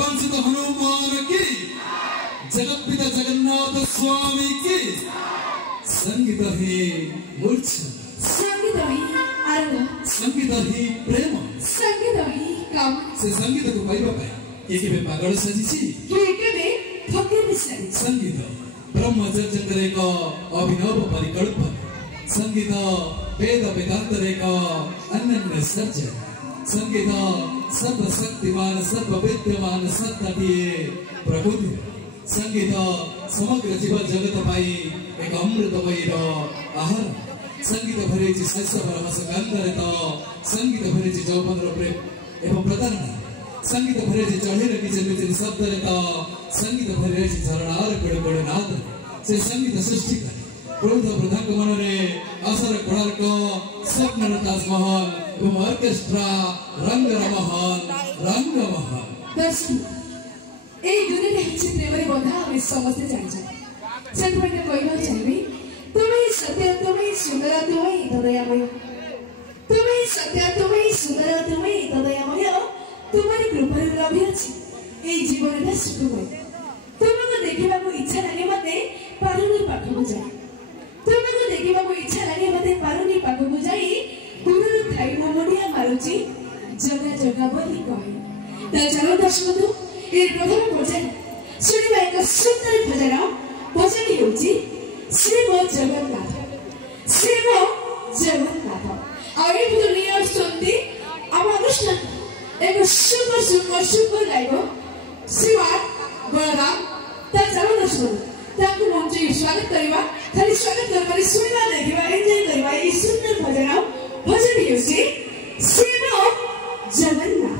पवन सुत हनुमान की, जगत पिता जगन्नाथ स्वामी की। संगीत ही मूर्छा, संगीत ही आनंद, संगीत ही प्रेम, संगीत ही काम। से संगीत को पाइबा पाए किए केबे पागल साजिछि, किए केबे फकीर साजिछि। संगीत ब्रह्मचर्यंकर एक अभिनव परिकल्पना, संगीत वेद वेदांतर एक अनन्य सर्जन, संगीत सर्वशक्तिमान सर्वविद्यमान सत्तटीय प्रबुद्ध, संगीत समग्र जीव जगत पाई एक अमृतमय आहार, संगीत भरेछि शैशव रस गंधरत, संगीत भरेछि जौवन प्रेम एवं प्रतारणा, संगीत भरेछि चढ़ेर किचन मिचन शब्द रेत, संगीत भरेछि झरणार गुड़ गुड़ नाद। से संगीत सृष्टि करे क्रोध प्रधान मन में असर कोणार्क स्वप्न ताजमहल एवं ऑर्केस्ट्रा रंग महल रंग महल। दर्शन ए दुनिया हिची प्रेमरे बंधा हम समस्त जानिछन्। सेठपैठे कहबा चाहिबे तुमै सत्य तुमै सुंदर तुमै दयामय, तुमै सत्य तुमै सुंदर तुमै दयामय, तुम्हारी कृपार लभी अछि ए जीवन सुखमय। तुमको देखा इच्छा लगे मते पारुनी पाखक जाए, तुमको देखा इच्छा लगे मते पारुनी पाखक जाए, दूर थाई मो मुंडिया मारुची जगा जगा बोली कहे। तो चलो दर्शक बंधु ए प्रथम भजन सुनिबा एक सुंदर भजन। भजन हेउची श्री मो जगन्नाथ, श्री मो जगन्नाथ। और ए भजन लिया सुनती आम अनुष्ठान एक सुपर सुपर सुपर गाइबो श्रीमान बलराम। ता चलो दर्शक ताको मंच स्वागत करवा, खाली स्वागत करबा सुनिबा देखिबा एन्जॉय करबा ई सुंदर भजन। भजन हेउची श्री मो जगन्नाथ।